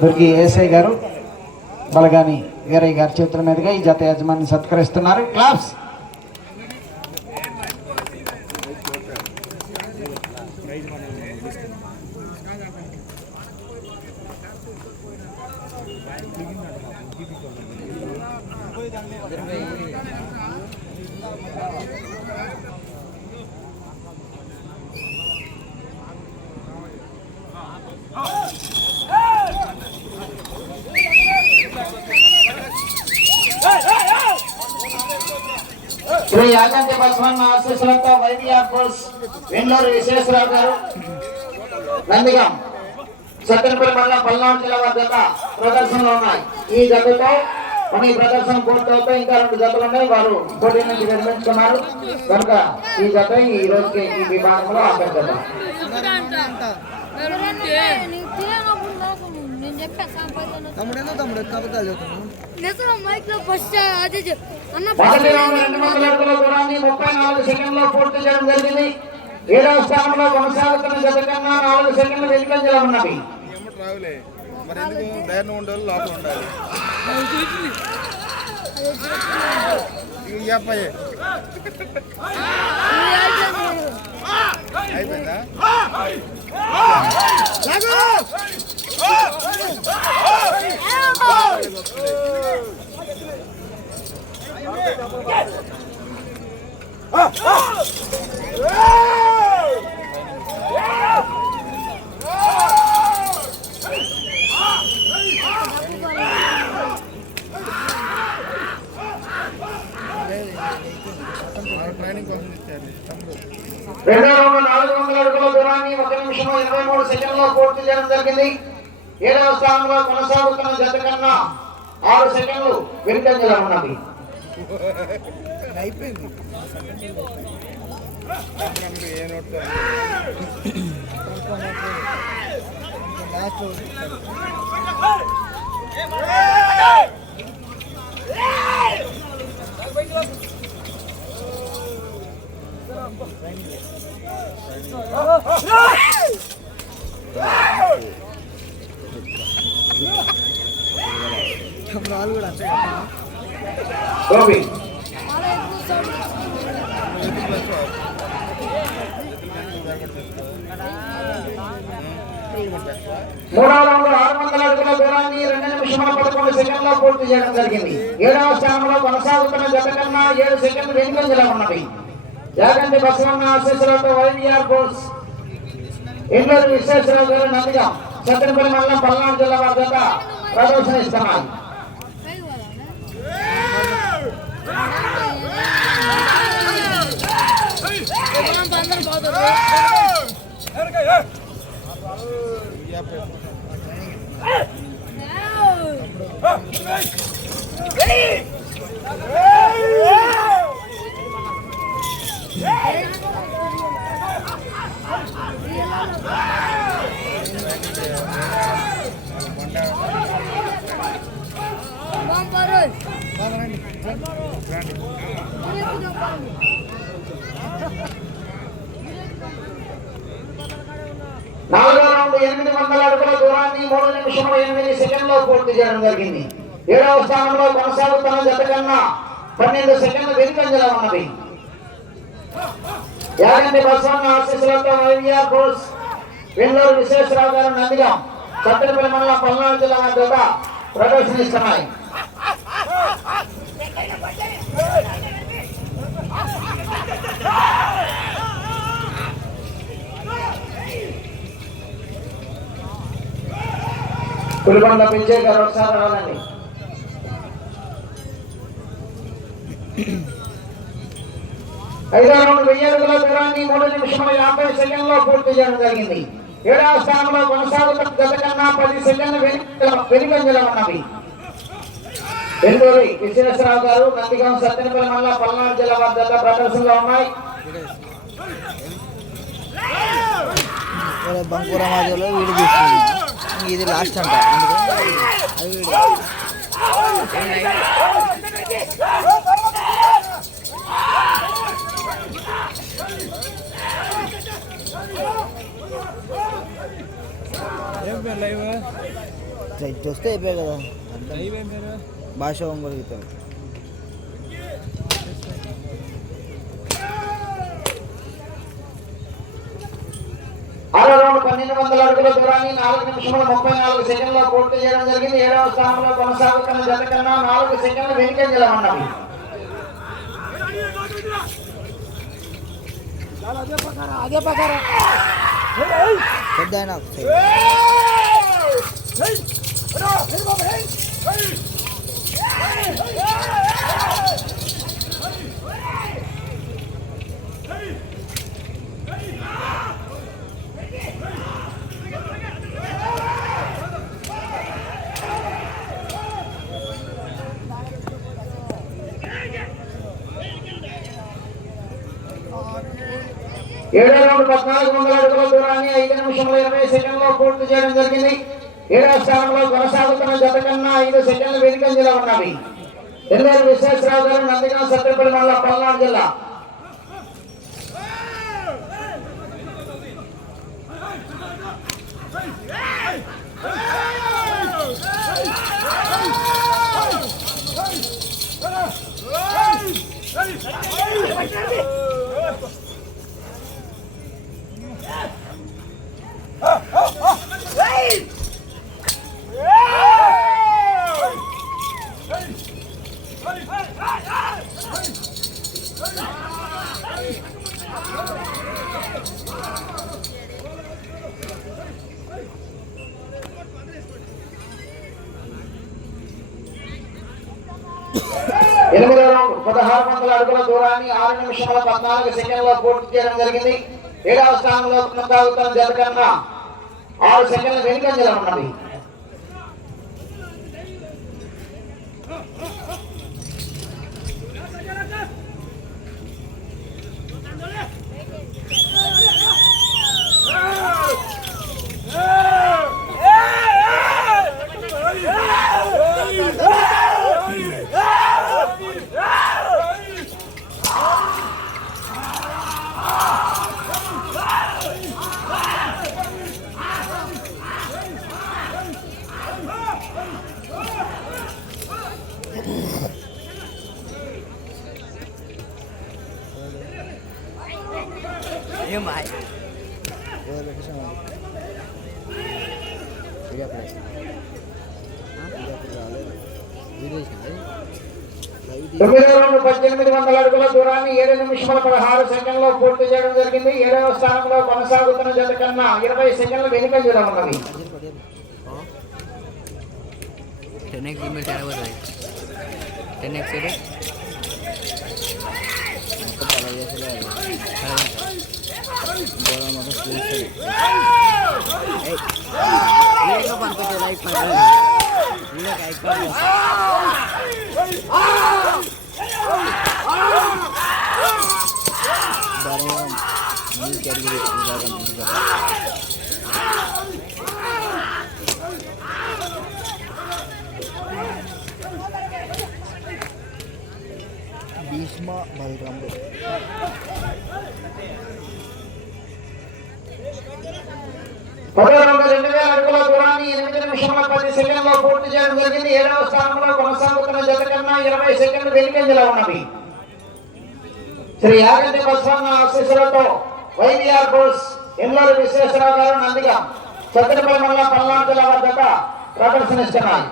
దుర్గి ఏసై గారు బలగాని వీరయ్య గారి చేతుల మీదుగా ఈ జత యజమాని సత్కరిస్తున్నారు. క్లాప్స్ శ్రీ యాగంటి బసవన్న ఆశీస్సులతో వైవిఆర్ బోల్స్ వెంగళూరు విశ్వేశ్వరరావు గారు నందిగా సత్యనపల్లి మండలం పల్నాడు జిల్లా వారి జత ప్రదర్శనలో ఉన్నాయి ఈ జతతో మన ఈ ప్రదర్శన పూర్తవుతూ ఇంకా రెండు జతలు ఉన్నాయి వారు పోటీ నుంచి విరమించుకున్నారు కనుక ఈ జత ఈ రోజుకి ఈ విభాగంలో ఆఖరి జత నీకు తెలియనప్పుడు లో మొదటి రౌండ్ రెండు వందల అడుగుల దూరాన్ని ముప్పై నాలుగు సెకండ్లో పూర్తి చేయడం జరిగింది ఏడవ స్థానంలో కొనసాగుతున్న గత కన్నా నాలుగు సెకండ్లు వెనుకంజలో ఉన్నవి మరి ఎందుకు? ధైర్యం లోపల ఉండాలి. అబ్బాయి. అయిపోయిందా? రెండు రౌండ్ నాలుగు వందల అడుగుల దూరాన్ని ఒక నిమిషం ఇరవై మూడు సెకండ్లో పూర్తి చేయడం జరిగింది. ఏడవ స్థానంలో కొనసాగుతున్న జత కన్నా ఆరు సెకండ్లు వెనుకంజలో ఉన్నవి అయిపోయింది. తమ్ముడు ఏ నోట్ లాస్ట్ తమ్ముడు కూడా అంతే. గోపి మూడవ రౌండ్ ఆరు వందల అడుగుల దూరాన్ని రెండు నిమిషముల పదకొండు సెకండ్లో పూర్తి చేయడం జరిగింది. ఏడవ స్థానంలో కొనసాగుతున్న జత కన్నా ఏడు సెకండ్ వెనుకంజలో ఉన్నవి యాగంటి బసవన్న ఆశీస్సులతో వైవిఆర్ బోల్స్ ఇండోర్ విశ్వేశ్వరరావు గారు నందిగా సత్యనపల్లి మండలం పల్నాడు జిల్లా వారి జత ప్రదర్శన ఇస్తున్నారు. మనం నాలుగో రౌండ్ ఎనిమిది వందల అడుగుల దూరాన్ని మూడు ఎనిమిది సెకండ్లో పూర్తి చేయడం జరిగింది. ఏడవ స్థానంలో కొనసాగుతున్న జత కన్నా పన్నెండు సెకండ్ల వెనుకంజలో ఉన్నది. యాగంటి బస్వామి ఆశీస్సులతో వైవిఆర్ బోస్ వెల్లూరు విశ్వేశ్వరరావు గారు నందిగా సత్తెనపల్లి మండలం పల్నాడు జిల్లా జత ప్రదర్శనిస్తున్నాయి. పులిబండ పిలిచే గారు ఒకసారి రావాలండి. ఐదో రౌండ్ వెయ్యి అడుగుల దూరాన్ని మూడు నిమిషం యాభై సెకండ్లో పూర్తి చేయడం జరిగింది. ఏడవ స్థానంలో కొనసాగుతున్న గత కన్నా పది సెకండ్లు వెనుకంజల ఉన్నవి. వెల్లూరి విశ్వేశ్వరరావు గారు నందిగం సత్యనపల్లి మండల పల్నాడు జిల్లా వద్ద ప్రదర్శనలో ఉన్నాయి. బంకుర మాదిలో వీడు తీసుకుంది. ఇది లాస్ట్ అంట. ఇట్లా వస్తే అయిపోయాయి కదా. భాష ఒంగొలుగుతారు ఆరో రౌండ్ పన్నెండు వందల అడుగుల దూరాన్ని నాలుగు నిమిషముల ముప్పై నాలుగు సెకండ్లో పూర్తి చేయడం జరిగింది ఏడవ స్థానంలో కొనసాగుతున్న జత కన్నా నాలుగు సెకండ్లు వెనుకంజలో ఉన్నవి పెద్ద ఆయన ఏడో రౌండ్ పద్నాలుగు వందల అడుగుల దూరాన్ని ఐదు నిమిషంలో ఇరవై సెకండ్లో పూర్తి చేయడం జరిగింది ఏడో స్థానంలో కొనసాగుతున్న జత కన్నా ఐదు సెకండ్లు వెనుకంజలో ఉన్నవి ఎల్లారు విశ్వేశ్వరరావు గారు నందిగా సత్యపల్లి మండలం పల్నాడు జిల్లా. ఎనిమిదో పూర్తి చేయడం జరిగింది. ఏడవ స్థానంలో కొనసాగుతున్న జత ఆరు సెకండ్ల వెనుకంజలో ఉన్నది. వీడియో లైవ్ తొమ్మిదో రౌండ్ పద్దెనిమిది వందల అడుగుల దూరాన్ని ఏడు నిమిషముల పదహారు సెకండ్లో పూర్తి చేయడం జరిగింది ఏడవ స్థానంలో కొనసాగుతున్న జత కన్నా ఇరవై సెకండ్ల వెనుకంజలో ఉన్నది టెన్ ఎక్స్ ట్యాగ్ అవుతుంది ten X Bisma Balrambo round రెండు వేల అడుగుల దూరాన్ని ఎనిమిది నిమిషాల పది సెకండ్లో పూర్తి చేయడం జరిగింది. ఏడవ స్థానంలో కొనసాగుతున్న జత కన్నా ఇరవై సెకండ్లు వెనుకంజలో ఉన్నవి. శ్రీ యాగంటి బస్వన్న ఆశీస్సులతో వైవిఆర్ బోస్ ఎల్లూరు విశ్వేశ్వరరావు గారు నందిగా చత్రపల్లి మండలం పల్నాడు జిల్లా వద్ద ప్రదర్శనిస్తున్నాయి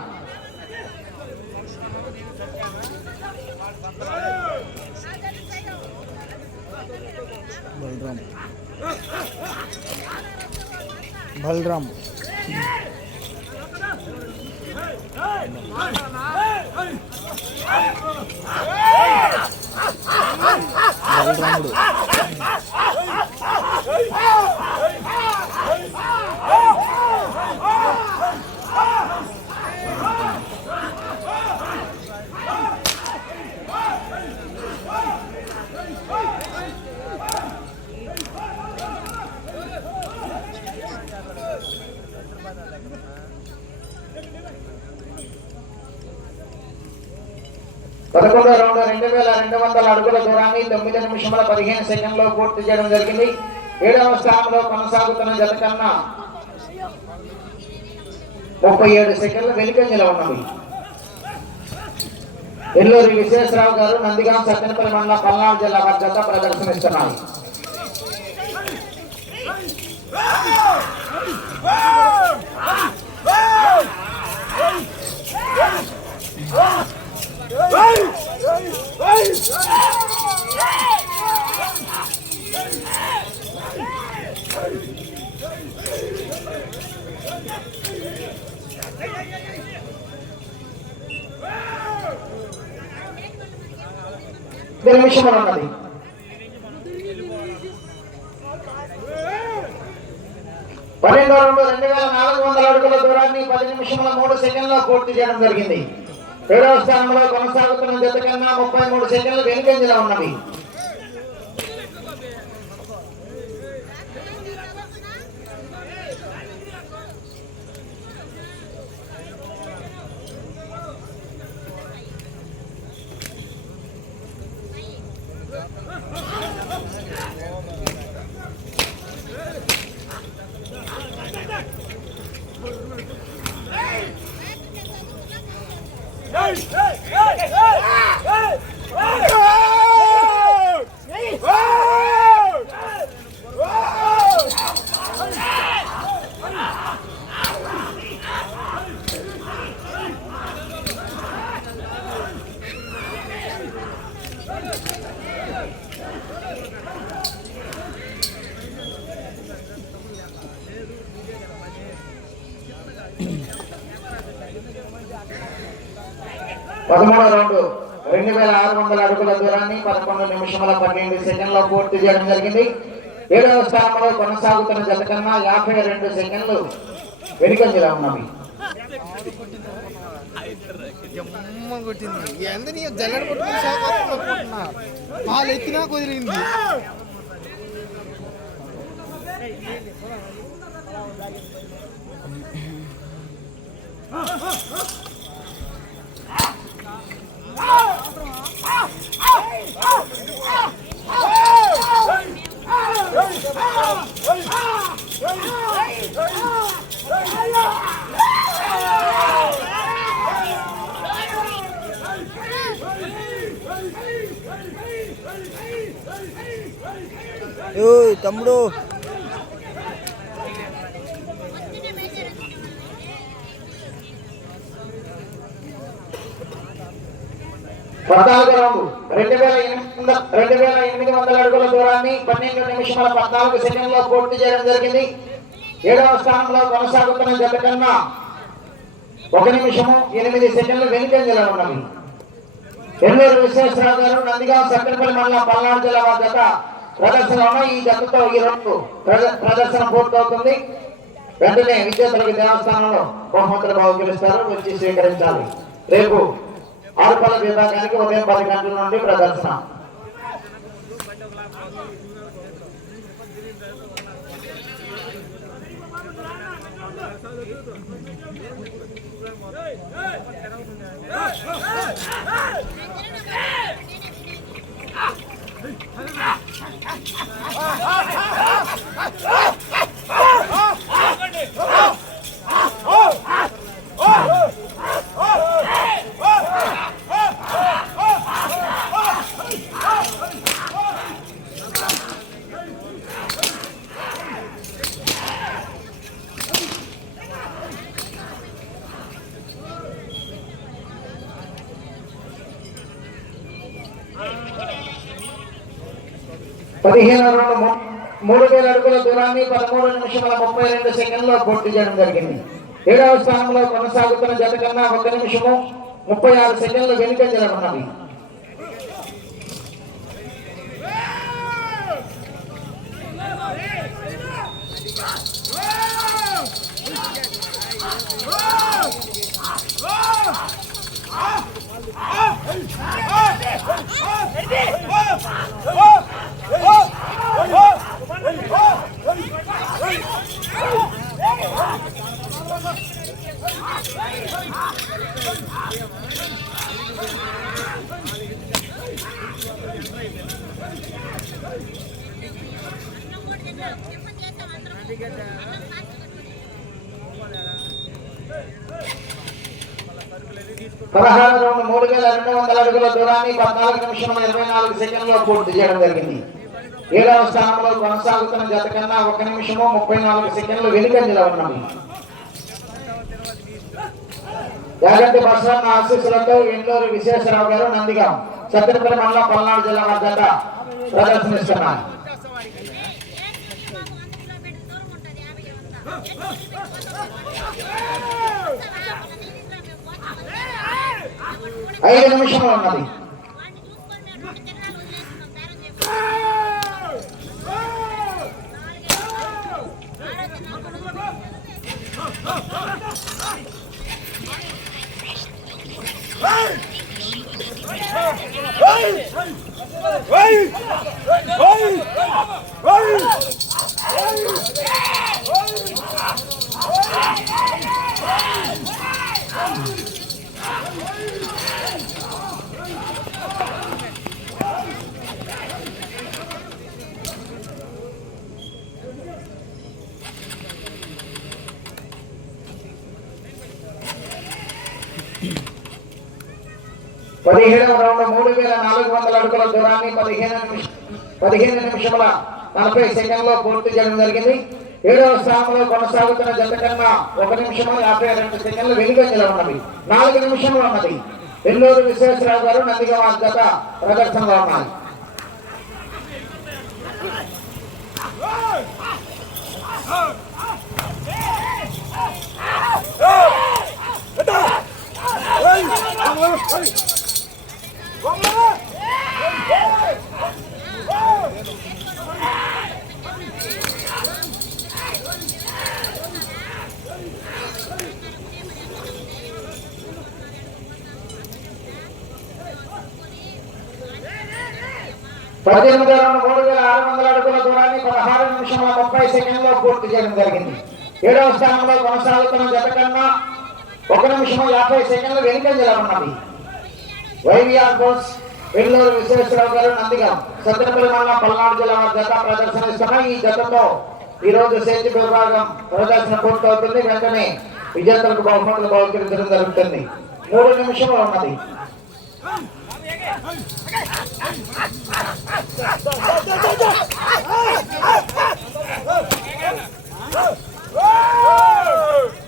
பல்ராம். பல்ராமுடு. పదకొండో రౌండ్ రెండు వేల రెండు వందల అడుగుల దూరాన్ని తొమ్మిది నిమిషముల పదిహేను సెకండ్లో పూర్తి చేయడం జరిగింది ఏడవ స్థానంలో కొనసాగుతున్న జత కన్నా ముప్పై ఏడు సెకండ్ల వెనుకంజలో ఉన్నవి ఎల్లూరి విశ్వేశ్వరరావు గారు నందిగాం సత్యనపల్లి మండలం పల్నాడు జిల్లా వారి ప్రదర్శనిస్తున్నారు Oh! నిమిషములు ఉన్నది రెండు వేల నాలుగు వందల అడుగుల దూరాన్ని పది నిమిషముల మూడు సెకండ్లో పూర్తి చేయడం జరిగింది. ఏడవ స్థానంలో కొనసాగుతున్న జత కన్నా ముప్పై మూడు సెకండ్లు వెనుకంజలో ఉన్నవి. పదమూడవ రౌండ్. రెండు వేల ఆరు వందల అడుగుల దూరాన్ని పదకొండు నిమిషముల పన్నెండు సెకండ్ల పూర్తి చేయడం జరిగింది. ఏడవ స్థానంలో కొనసాగుతున్న జత కన్నా యాభై రెండు సెకండ్లు వెనుకంజలో ఉన్నవి. కొట్టింది તમડો పద్నాలుగు రౌండ్ రెండు వేల ఎనిమిది వందల రెండు వేల ఎనిమిది వందల అడుగుల దూరాన్ని పన్నెండు నిమిషాల పద్నాలుగు సెకండ్లో పూర్తి చేయడం జరిగింది. ఏడవ స్థానంలో కొనసాగుతున్న జత కన్నా ఒక నిమిషము ఎనిమిది సెకండ్లు వెనుకంజలో ఉన్నవి ఎన్నూరు విశ్వేశ్వరరావు గారు నందిగాం సత్తెనపల్లి మండలం పల్నాడు జిల్లా వారి జత ప్రదర్శన ఈ జతతో ఈ రెండు ప్రదర్శన పూర్తవుతుంది. వెంటనే విద్యార్థులకు దేవస్థానంలో బహుమతులు బహుకరిస్తారు వచ్చి స్వీకరించాలి. రేపు ఆరుపల్ల విభాగానికి ఉదయం పది గంటల నుండి ప్రదర్శన పదిహేను రెండు మూడు వేల అడుగుల దూరాన్ని పదమూడు నిమిషముల ముప్పై రెండు సెకండ్లో పూర్తి చేయడం జరిగింది. ఏడవ స్థానంలో కొనసాగుతున్న జత కన్నా ఒక నిమిషము ముప్పై ఆరు సెకండ్లు వెనుకంజల ఉన్నది అందరం పదహారు రెండు మూడు వేల రెండు వందల అడుగుల దూరాన్ని పద్నాలుగు నిమిషం ఇరవై నాలుగు సెకండ్లో పూర్తి చేయడం జరిగింది. ఏడవ స్థానంలో కొనసాగుతున్న జత కన్నా ఒక నిమిషము ముప్పై నాలుగు సెకండ్లు వెనుకంజలో ఉన్నాము జాగ్రత్త బసవన్న ఆశీస్సులతో ఎండూరు విశ్వేశ్వరరావు గారు నందిగా సత్యనపల్లి మండలం పల్నాడు జిల్లా వద్ద ప్రదర్శనిస్తున్నారు. ఐదు నిమిషంలో ఉన్నది. పదిహేడవ రౌండ్ మూడు వేల నాలుగు వందల అడుగుల దూరాన్ని పదిహేను నిమిష పదిహేను నిమిషముల నలభై సెకండ్లో పూర్తి చేయడం జరిగింది ఏడవ స్థానంలో కొనసాగుతున్న జత కన్నా ఒక నిమిషము యాభై రెండు సెకండ్లు వెనుకంజలో ఉన్నది నాలుగు నిమిషంలో ఉన్నది ఎల్లూరు విశ్వేశ్వరరావు గారు నందిగా జత ప్రదర్శనలో ఉన్నాయి పద్దెనిమిది రెండు మూడు వేల ఆరు వందల అడుగుల దూరాన్ని పదహారు నిమిషాల ముప్పై సెకండ్లో పూర్తి చేయడం జరిగింది. ఏడవ స్థానంలో కొనసాగుతున్న జత కన్నా ఒక నిమిషం యాభై సెకండ్లు వెనుకంజలో ఉన్నది. వైవిఆర్ బోస్ వెల్లూరు విశ్వేశ్వరరావు గారు నందిగా సత్యనపల్లి మండలం పల్నాడు జిల్లా వారి జత ప్రదర్శనిస్తున్న ఈ జతంలో ఈ రోజు సేతి విభాగం ప్రదర్శన పూర్తవుతుంది వెంటనే విజేతలకు బహుమతులు బహుకరించడం జరుగుతుంది. మూడు నిమిషంలో ఉన్నది. Oh!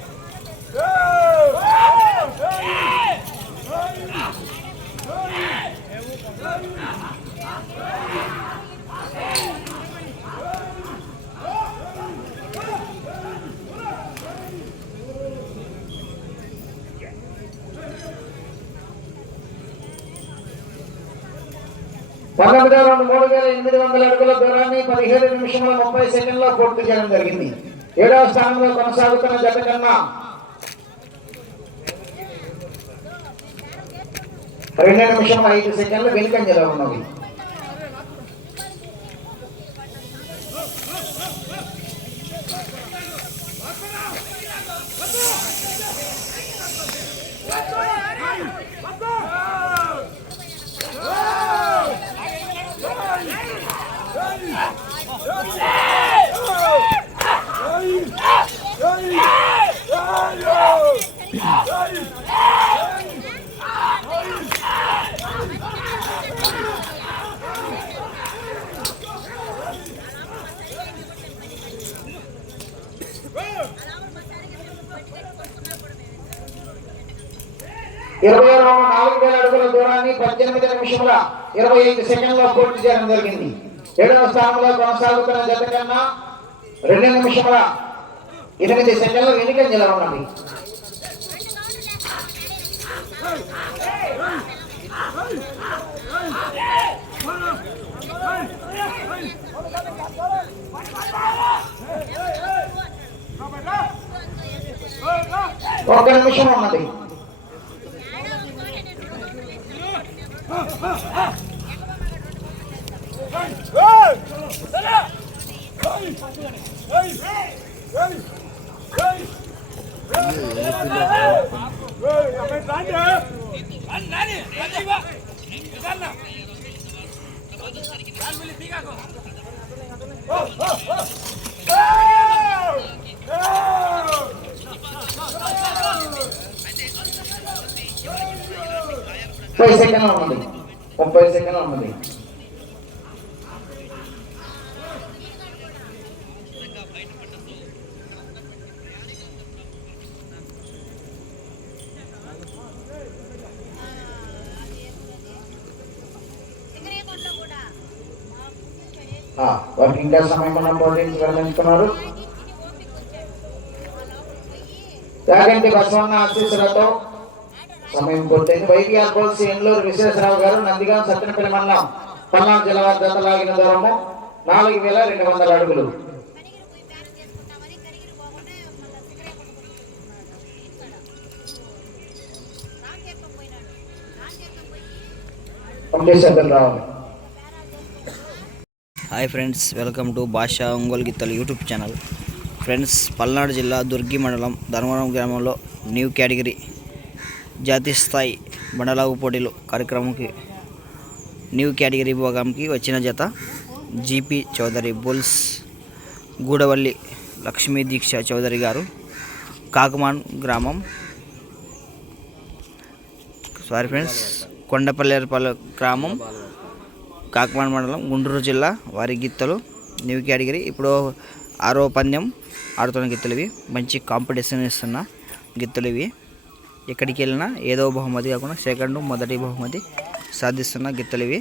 పంతొమ్మిది రెండు మూడు వేల ఎనిమిది వందల అడుగుల దూరాన్ని పదిహేడు నిమిషముల ముప్పై సెకండ్లో పూర్తి చేయడం జరిగింది. ఏడవ స్థానంలో కొనసాగుతున్న జత కన్నా రెండు నిమిషం ఐదు సెకండ్లు వెనుకంజలో ఉన్నవి. ఇరవై రెండు నాలుగు వేల అడుగుల దూరాన్ని పద్దెనిమిది నిమిషముల ఇరవై ఐదు సెకండ్లో పూర్తి చేయడం జరిగింది. ఏడవ స్థానంలో కొనసాగుతున్న జత కన్నా రెండు నిమిషముల ఎనిమిది సెకండ్లు వెనుకంజలో ఉన్నది ఒక్క నిమిషం ఉన్నది ముప్పై సెకండ్ ఉన్నది. ముప్పై సెకండ్ ఉన్నది. ఆ, వారికి ఇంకా సమయం ఉన్న పోటీకి విరమిస్తున్నారు యాగంటి బసవన్న ఆశీస్సులతో సమయం పూర్తయింది వైవిఆర్ పోల్సి ఎన్లూరు విశ్వేశ్వరరావు గారు నందిగా సత్యనపల్లి మండలం పల్నాడు జిల్లా వద్ద జత లాగిన దూరము నాలుగు వేల రెండు వందల అడుగులు. హాయ్ ఫ్రెండ్స్ వెల్కమ్ టు భాషా ఒంగోలు గీతలు యూట్యూబ్ ఛానల్ ఫ్రెండ్స్ పల్నాడు జిల్లా దుర్గి మండలం ధర్మవరం గ్రామంలో న్యూ కేటగిరీ జాతీయ స్థాయి బండలాగు పోటీలు కార్యక్రమంకి న్యూ కేటగిరీ విభాగంకి వచ్చిన జత జీపీ చౌదరి బుల్స్ గూడవల్లి లక్ష్మీ దీక్ష చౌదరి గారు కాకమాన్ గ్రామం. సారీ ఫ్రెండ్స్ కొండపల్లేరుపల్లి గ్రామం కాకమాడ మండలం గుంటూరు జిల్లా వారి గిత్తలు న్యూ కేటగిరీ. ఇప్పుడు ఆరో పందెం ఆడుతున్న గిత్తలు ఇవి. మంచి కాంపిటీషన్ ఇస్తున్న గిత్తలు ఇవి. ఎక్కడికి వెళ్ళినా ఏదో బహుమతి కాకుండా సెకండ్ మొదటి బహుమతి సాధిస్తున్న గిత్తలు ఇవి.